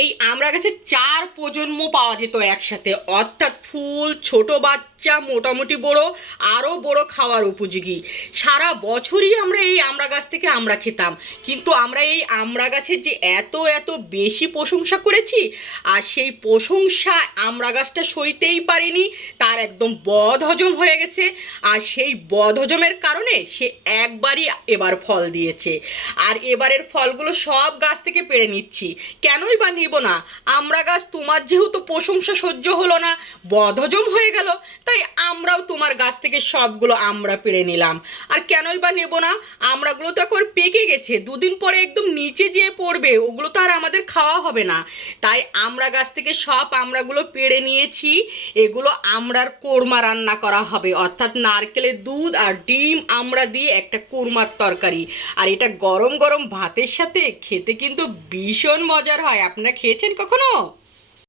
এই আমড়া গাছে 4 প্রজন্ম পাওয়া যেত একসাথে, অর্থাৎ ফুল, ছোট বাচ্চা, মোটামুটি বড়, আরও বড়, খাওয়ার উপযোগী। সারা বছরই আমরা এই আমড়া গাছ থেকে আমড়া খেতাম, কিন্তু আমরা এই আমড়া গাছের যে এত এত বেশি প্রশংসা করেছি, আর সেই প্রশংসা আমড়া গাছটা সইতেই পারেনি, তার একদম বদহজম হয়ে গেছে। আর সেই বদহজমের কারণে সে একবারই এবার ফল দিয়েছে, আর এবারের ফলগুলো সব গাছ থেকে পেড়ে নিচ্ছি। কেনই বা নিব না? আমড়া গাছ, তোমার যেহেতু প্রশংসা সহ্য হলো না, বদহজম হয়ে গেল, তাই আমরাও তোমার গাছ থেকে সবগুলো আমড়া পেড়ে নিলাম। আর কেনই বা নেব না? আমড়াগুলো তো একবার পেকে গেছে, দুদিন পরে একদম নিচে যেয়ে পড়বে, ওগুলো তো আর আমাদের খাওয়া হবে না। তাই আমড়া গাছ থেকে সব আমড়াগুলো পেড়ে নিয়েছি। এগুলো আমড়ার কোরমা রান্না করা হবে, অর্থাৎ নারকেলের দুধ আর ডিম আমড়া দিয়ে একটা কোরমার তরকারি। আর এটা গরম গরম ভাতের সাথে খেতে কিন্তু ভীষণ মজার হয়। আপনারা খেয়েছেন কখনো?